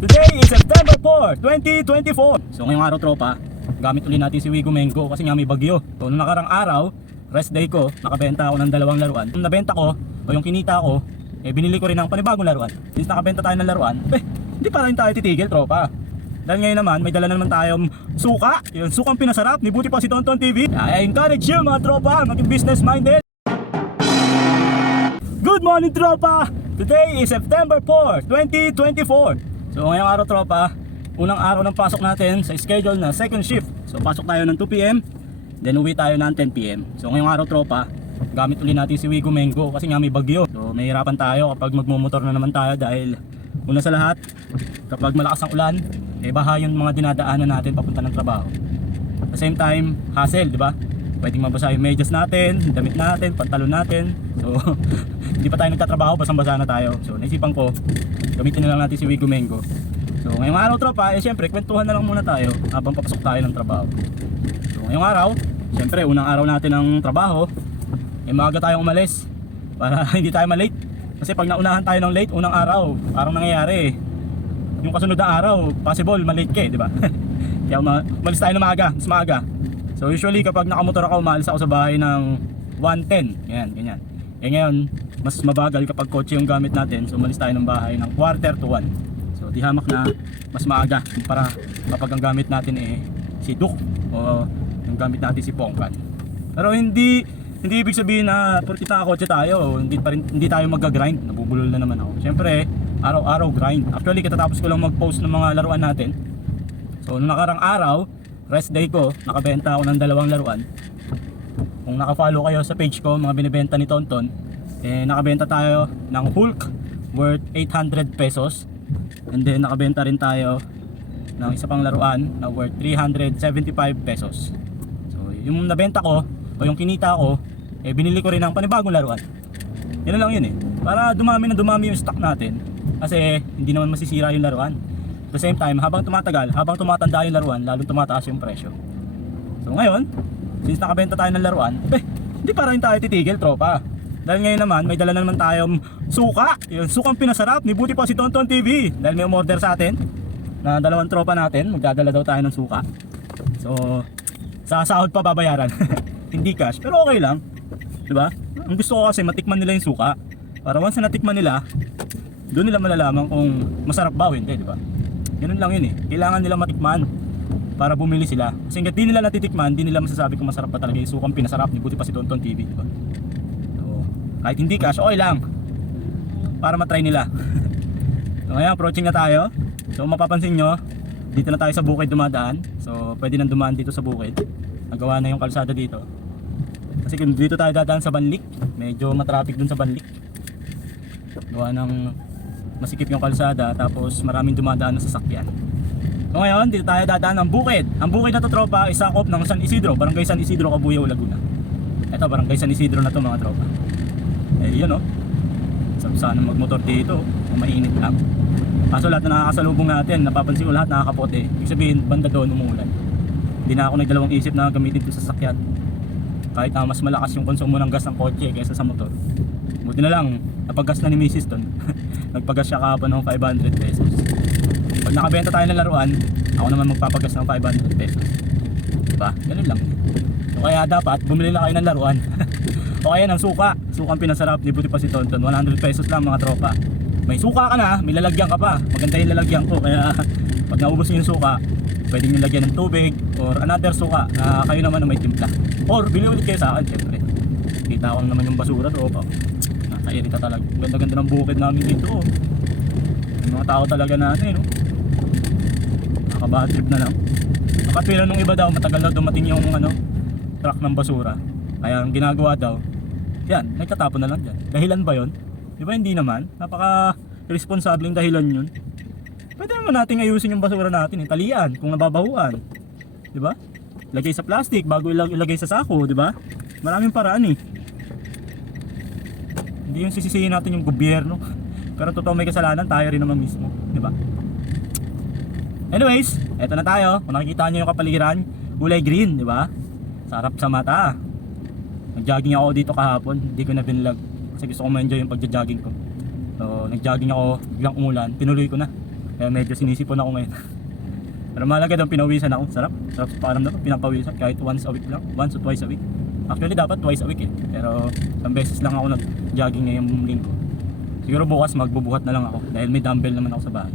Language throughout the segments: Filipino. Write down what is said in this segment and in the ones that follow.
Today is September 4, 2024. So ngayong araw tropa, gamit ulit natin si Wigo Mengo kasi nga may bagyo. So nung nakarang araw, rest day ko, nakabenta ako ng dalawang laruan. Yung nabenta ko, o yung kinita ko, eh binili ko rin ng panibagong laruan. Since nakabenta tayo ng laruan, eh, hindi pa rin tayo titigil tropa. Dahil ngayon naman, may dala na naman tayong suka. Yung sukang pinasarap ni Buti pa si Tonton TV. I encourage you mga tropa, maging business minded. Good morning tropa! Today is September 4, 2024. So ngayong araw tropa, unang araw ng pasok natin sa schedule na second shift. So pasok tayo ng 2pm, then uwi tayo ng 10pm. So ngayong araw tropa, gamit ulit natin si Wigo Mengo kasi nga may bagyo. So mahirapan tayo kapag magmumotor na naman tayo dahil una sa lahat, kapag malakas ang ulan, eh baha yung mga dinadaanan natin papunta ng trabaho. At the same time, hassle, di ba? Pwedeng mabasa yung medyas natin, damit natin, pantalon natin. So, hindi pa tayo nagtatrabaho, basang-basa na tayo. So, naisipan ko, gamitin na lang natin si Wigo Mengo. So, ngayong araw tropa, eh syempre, kwentuhan na lang muna tayo habang papasok tayo ng trabaho. So, ngayong araw, syempre, unang araw natin ng trabaho, eh maaga tayong umalis para hindi tayo malate. Kasi pag naunahan tayo ng late, unang araw, parang nangyayari eh. Yung kasunod na araw, possible, malate ka eh, di ba? Kaya uma- umalis tayo ng maaga, mas maaga. So usually kapag nakamotor ako, umalis ako sa bahay ng 1.10. Ganyan, ganyan. Eh ngayon, mas mabagal kapag kotse yung gamit natin. So umalis tayo ng bahay ng quarter to 1. So di hamak na mas maaga para kapag ang gamit natin eh si Duke o yung gamit natin si Pongkan. Pero hindi hindi ibig sabihin na porkit nakakotse tayo, hindi pa rin, hindi tayo magga-grind. Nabubulol na naman ako. Siyempre, araw-araw grind. Actually, katatapos ko lang mag-post ng mga laruan natin. So, nung nakarang araw, rest day ko, nakabenta ako ng dalawang laruan. Kung naka-follow kayo sa page ko, mga binibenta ni Tonton, eh, nakabenta tayo ng Hulk worth 800 pesos. And then, nakabenta rin tayo ng isa pang laruan na worth 375 pesos. So, yung nabenta ko, o yung kinita ko, eh, binili ko rin ng panibagong laruan. Na lang yun eh. Para dumami na dumami yung stock natin. Kasi hindi naman masisira yung laruan. At the same time, habang tumatagal, habang tumatanda yung laruan, lalong tumataas yung presyo. So ngayon, since nakabenta tayo ng laruan, eh, hindi pa rin tayo titigil, tropa. Dahil ngayon naman, may dala na naman tayong suka. Yung sukang pinasarap ni Buti pa si Tonton TV. Dahil may umorder sa atin na dalawang tropa natin, magdadala daw tayo ng suka. So, sa sahod pa babayaran. hindi cash, pero okay lang. 'Di ba? Ang gusto ko kasi matikman nila yung suka. Para once na natikman nila, doon nila malalaman kung masarap ba o hindi, di ba? Ganun lang yun eh. Kailangan nila matikman para bumili sila. Kasi hanggat di nila natitikman, di nila masasabi kung masarap pa talaga yung sukang pinasarap ni Buti pa si Tonton TV, di ba? Kahit hindi cash, okay lang. Para matry nila. so, ngayon, approaching na tayo. So, mapapansin nyo, dito na tayo sa bukid dumadaan. So, pwede nang dumaan dito sa bukid. Nagawa na yung kalsada dito. Kasi kung dito tayo dadaan sa Banlik, medyo matraffic dun sa Banlik. Gawa ng masikip yung kalsada tapos maraming dumadaan na sasakyan. So ngayon, dito tayo dadaan ng bukid. Ang bukid na to tropa, isakop ng San Isidro, Barangay San Isidro, Cabuyao, Laguna. Ito, Barangay San Isidro na to mga tropa. Eh, yun oh. Sabi sana magmotor dito, kung mainit lang. Kaso lahat na nakakasalubong natin, napapansin ko lahat nakakapote. Ibig sabihin, banda doon umuulan. Hindi na ako nagdalawang isip na gamitin ito sa sakyan. Kahit na mas malakas yung konsumo ng gas ng kotse kaysa sa motor. Buti na lang, napaggas na ni Mrs. doon. Nagpagas siya kahapon ng 500 pesos. Pag nakabenta tayo ng laruan, ako naman magpapagas ng 500 pesos. Diba? Ganun lang. So kaya dapat, bumili lang kayo ng laruan. o kaya ng suka. Sukang pinasarap ni Buti pa si Tonton. 100 pesos lang mga tropa. May suka ka na, may lalagyan ka pa. Maganda yung lalagyan ko. Kaya pag naubos niyo yung suka, pwede nyo lagyan ng tubig or another suka na kayo naman na may timpla. Or bili ulit kayo sa akin, syempre. Kita ko naman yung basura, tropa. Nakairita talaga. Ganda-ganda ng bukid namin dito. Oh. Yung mga tao talaga natin, no? Nakabad trip na lang. Nakapila nung iba daw, matagal daw dumating yung ano, truck ng basura. Kaya ang ginagawa daw, yan, nagtatapon na lang dyan. Dahilan ba yon? Di ba hindi naman? Napaka responsableng dahilan yun. Pwede naman natin ayusin yung basura natin, eh. kung nababahuan. Di ba? Lagay sa plastic bago ilag- ilagay sa sako, di ba? Maraming paraan eh. Hindi yung sisisihin natin yung gobyerno. Pero totoo may kasalanan, tayo rin naman mismo, di ba? Anyways, eto na tayo. Kung nakikita nyo yung kapaligiran, kulay green, di ba? Sarap sa mata. Nag-jogging ako dito kahapon, hindi ko na binlog. Kasi gusto ko ma-enjoy yung pagja-jogging ko. So, nag-jogging ako, biglang umulan, tinuloy ko na. Kaya medyo sinisipon ako ngayon. Pero mahalaga daw pinawisan ako. Sarap. Sarap sa pakiramdam. Pinapawisan kahit once a week lang. Once or twice a week. Actually dapat twice a week eh. Pero isang beses lang ako nag-jogging ngayong linggo. Siguro bukas magbubuhat na lang ako dahil may dumbbell naman ako sa bahay.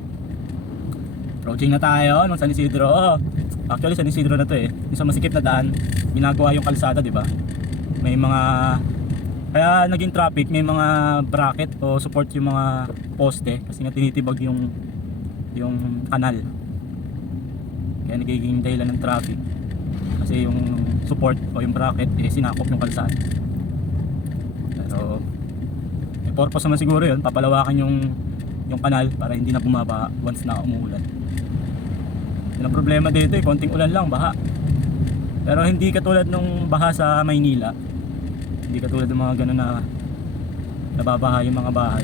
Approaching na tayo ng San Isidro. Oh, actually San Isidro na to eh. Yung sa masikip na daan, ginagawa yung kalsada, di ba? May mga kaya naging traffic, may mga bracket o support yung mga poste kasi nga tinitibag yung yung kanal. Kaya nagiging dahilan ng traffic. Kasi yung support o yung bracket eh sinakop yung kalsada. Pero may purpose naman siguro yun, papalawakan yung yung kanal para hindi na bumaba once na umuulan. Yun ang problema dito eh, konting ulan lang, baha. Pero hindi katulad nung baha sa Maynila. Hindi katulad ng mga ganun na nababaha yung mga bahay.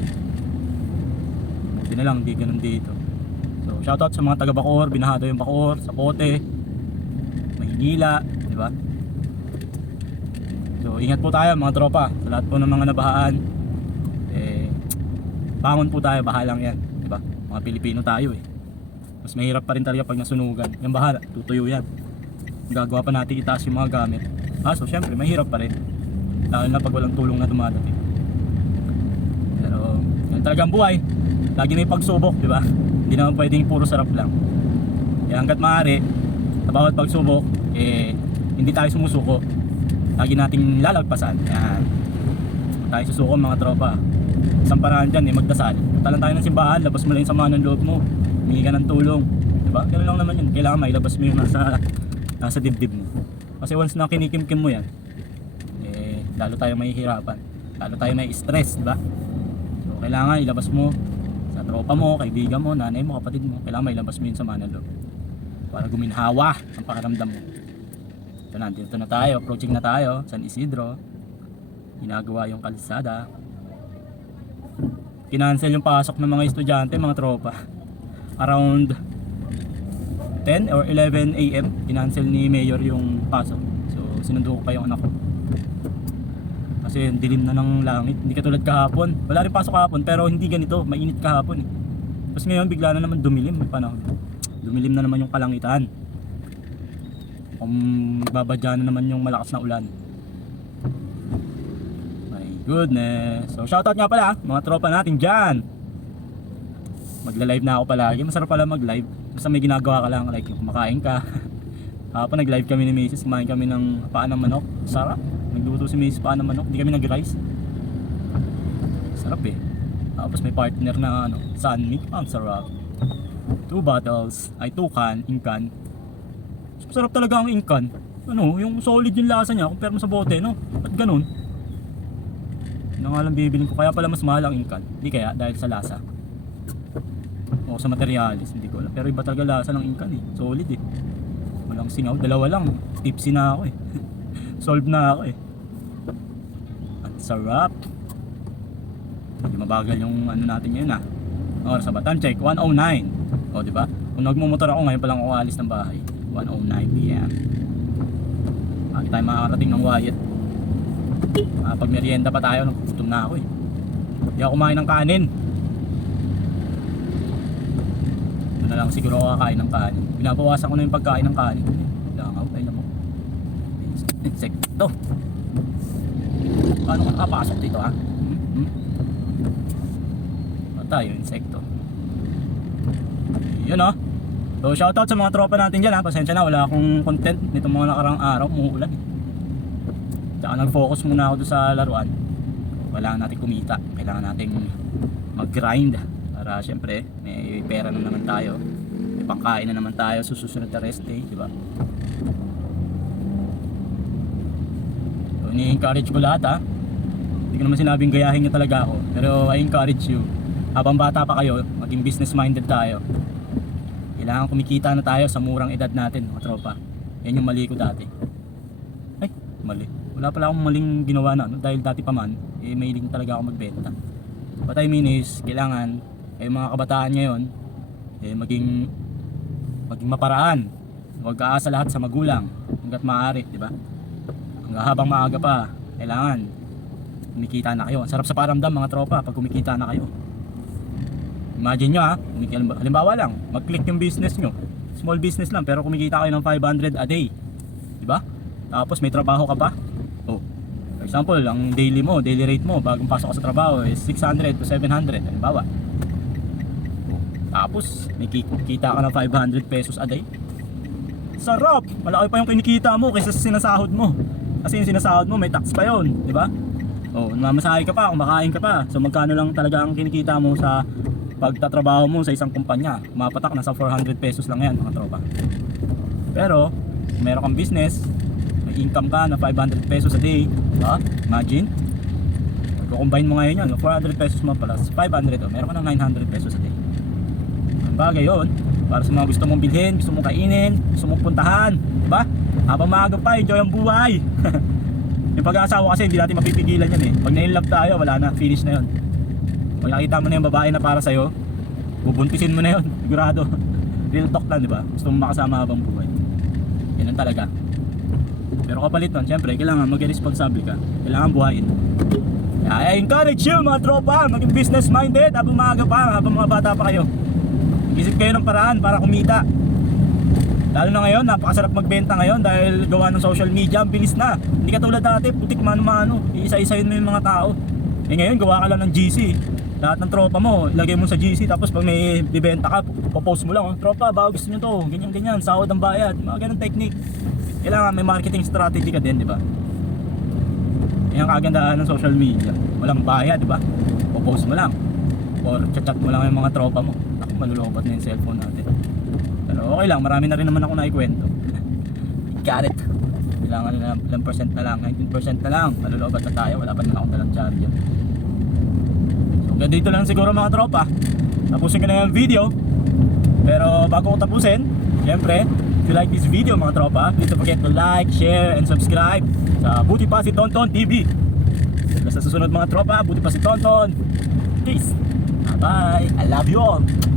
Buti na lang, hindi ganun dito. So, shoutout sa mga taga Bacoor, binahado yung Bacoor, Sapote, Maynila, di ba? So, ingat po tayo mga tropa sa lahat po ng mga nabahaan. Eh, bangon po tayo, baha yan, di ba? Mga Pilipino tayo eh. Mas mahirap pa rin talaga pag nasunugan. Yung baha, tutuyo yan. Gagawa pa natin itaas yung mga gamit. Ah, so syempre, mahirap pa rin. Lalo na pag walang tulong na dumadating. Pero, yan talagang buhay. Lagi may pagsubok, di ba? Hindi naman pwedeng puro sarap lang. Kaya hanggat maaari, sa bawat pagsubok, eh, hindi tayo sumusuko. Lagi nating lalagpasan. Yan. Tayo susuko mga tropa. Isang paraan dyan, eh, magdasal. Punta lang tayo ng simbahan, labas mo lang yung sama ng loob mo. Humingi ka ng tulong. Diba? Ganun lang naman yun. Kailangan mailabas mo yung nasa, nasa dibdib mo. Kasi once na kinikimkim mo yan, lalo tayo mahihirapan. Lalo tayo may stress, di ba? So, kailangan ilabas mo sa tropa mo, kaibigan mo, nanay mo, kapatid mo. Kailangan mailabas mo yun sa mana loob. Para guminhawa ang pakiramdam mo. So, nandito na tayo. Approaching na tayo. San Isidro. Ginagawa yung kalsada. Kinancel yung pasok ng mga estudyante, mga tropa. Around 10 or 11 a.m. Kinancel ni Mayor yung pasok. So, sinundo ko pa yung anak ko. Kasi dilim na ng langit. Hindi katulad kahapon. Wala rin pasok kahapon pero hindi ganito. Mainit kahapon eh. Tapos ngayon bigla na naman dumilim yung panahon. Dumilim na naman yung kalangitan. Kung babadya na naman yung malakas na ulan. My goodness. So shoutout nga pala mga tropa natin dyan. Magla-live na ako palagi. Masarap pala mag-live. Basta may ginagawa ka lang like kumakain ka. Hapon nag-live kami ni Macy's, kumain kami ng paa ng manok. Sarap. Nagluto si Macy's paa ng manok. Hindi kami nag-rice. Sarap eh. Tapos may partner na ano, sunmig. Ang sarap. Two bottles, ay two can, incan. Sarap talaga ang incan. Ano, yung solid yung lasa niya compare mo sa bote, no? Ba't ganun? Ang nga lang bibilin ko. Kaya pala mas mahal ang incan. Hindi kaya, dahil sa lasa. O sa materialis, hindi ko alam. Pero iba talaga lasa ng incan eh. Solid eh. Walang singaw. Dalawa lang. Tipsy na ako eh. Solve na ako eh. Ang sarap. Hindi mabagal yung ano natin ngayon ah. Oras sa Batan check 109. O di ba? Kung nagmumotor ako ngayon pa lang ako alis ng bahay. 109 PM. Bakit tayo makakarating ng Wyatt? Ah, pag merienda pa tayo, gutom na ako eh. Hindi ako kumain ng kanin. Ito na lang siguro ako kakain ng kanin. Pinabawasan ko na yung pagkain ng kanin. Insekto. Paano ka nakapasok dito ha? Hmm? Hmm? Ano tayo, insekto. Yun oh. So shoutout sa mga tropa natin dyan ha. Pasensya na, wala akong content nitong mga nakarang araw. Umuulan eh. Tsaka nag-focus muna ako doon sa laruan. Kailangan natin kumita. Kailangan natin mag-grind. Para syempre, may pera na naman tayo. May pangkain na naman tayo sa susunod na rest day, di ba? So, ini-encourage ko lahat ha. Hindi ko naman sinabing gayahin nyo talaga ako. Pero I encourage you. Habang bata pa kayo, maging business minded tayo. Kailangan kumikita na tayo sa murang edad natin, mga tropa. Yan yung mali ko dati. Ay, mali. Wala pala akong maling ginawa na, no? dahil dati pa man, eh, may talaga ako magbenta. What I mean is, kailangan, eh, mga kabataan ngayon, eh, maging, maging maparaan. Huwag kaasa lahat sa magulang, hanggat maaari, di ba? Habang maaga pa, kailangan, kumikita na kayo. Sarap sa paramdam mga tropa, pag kumikita na kayo. Imagine nyo ha, halimbawa- lang, mag-click yung business nyo. Small business lang, pero kumikita kayo ng 500 a day. Di ba? Tapos may trabaho ka pa. Oh. For example, ang daily mo, daily rate mo, bagong pasok ka sa trabaho is 600 to 700. Halimbawa. Tapos, may ki- kita ka ng 500 pesos a day. Sarap! Malaki pa yung kinikita mo kaysa sa sinasahod mo. Kasi yung sinasahod mo, may tax pa yon, di ba? Oh, mamasahe ka pa, kumakain ka pa. So magkano lang talaga ang kinikita mo sa pagtatrabaho mo sa isang kumpanya? Mapatak nasa 400 pesos lang yan, mga tropa. Pero, meron kang business, may income ka na 500 pesos a day, ha? Imagine. Kung-combine mo ngayon yan, 400 pesos mo plus 500, oh, meron ka ng 900 pesos a day. Ang bagay yun, para sa mga gusto mong bilhin, gusto mong kainin, gusto mong puntahan, di ba? Habang maaga pa, enjoy ang buhay. yung pag-aasawa kasi hindi natin mapipigilan yan eh. Pag na-inlove tayo, wala na, finish na yun. Pag nakita mo na yung babae na para sa'yo, bubuntisin mo na yun, sigurado. Real talk lang, di ba? Gusto mong makasama habang buhay. Yan ang talaga. Pero kapalit nun, syempre, kailangan maging responsable ka. Kailangan buhayin. I encourage you mga tropa, maging business minded habang maaga pa, habang mga bata pa kayo. Isip kayo ng paraan para kumita. Lalo na ngayon, napakasarap magbenta ngayon dahil gawa ng social media, ang bilis na. Hindi katulad dati, putik mano-mano, iisa-isayin mo yung mga tao. Eh ngayon, gawa ka lang ng GC. Lahat ng tropa mo, lagay mo sa GC, tapos pag may bibenta ka, popost mo lang, oh, tropa, baka gusto nyo to, ganyan-ganyan, sahod ang bayad, mga ganun technique. Kailangan may marketing strategy ka din, di ba? Yan ang kagandahan ng social media. Walang bayad, di ba? Popost mo lang. Or chat-chat mo lang yung mga tropa mo. Ako, manulobot na yung cellphone natin. Pero okay lang, marami na rin naman ako naikwento. Got it. Kailangan na ilang percent na lang, 19% na lang. Malulobot na tayo, wala pa naman akong dalang charger. So hanggang dito lang siguro mga tropa. Tapusin ko na yung video. Pero bago ko tapusin, syempre, if you like this video mga tropa, please don't forget to like, share, and subscribe sa Buti Pa Si Tonton TV. Sa susunod mga tropa, Buti Pa Si Tonton. Peace. Bye-bye. I love you all.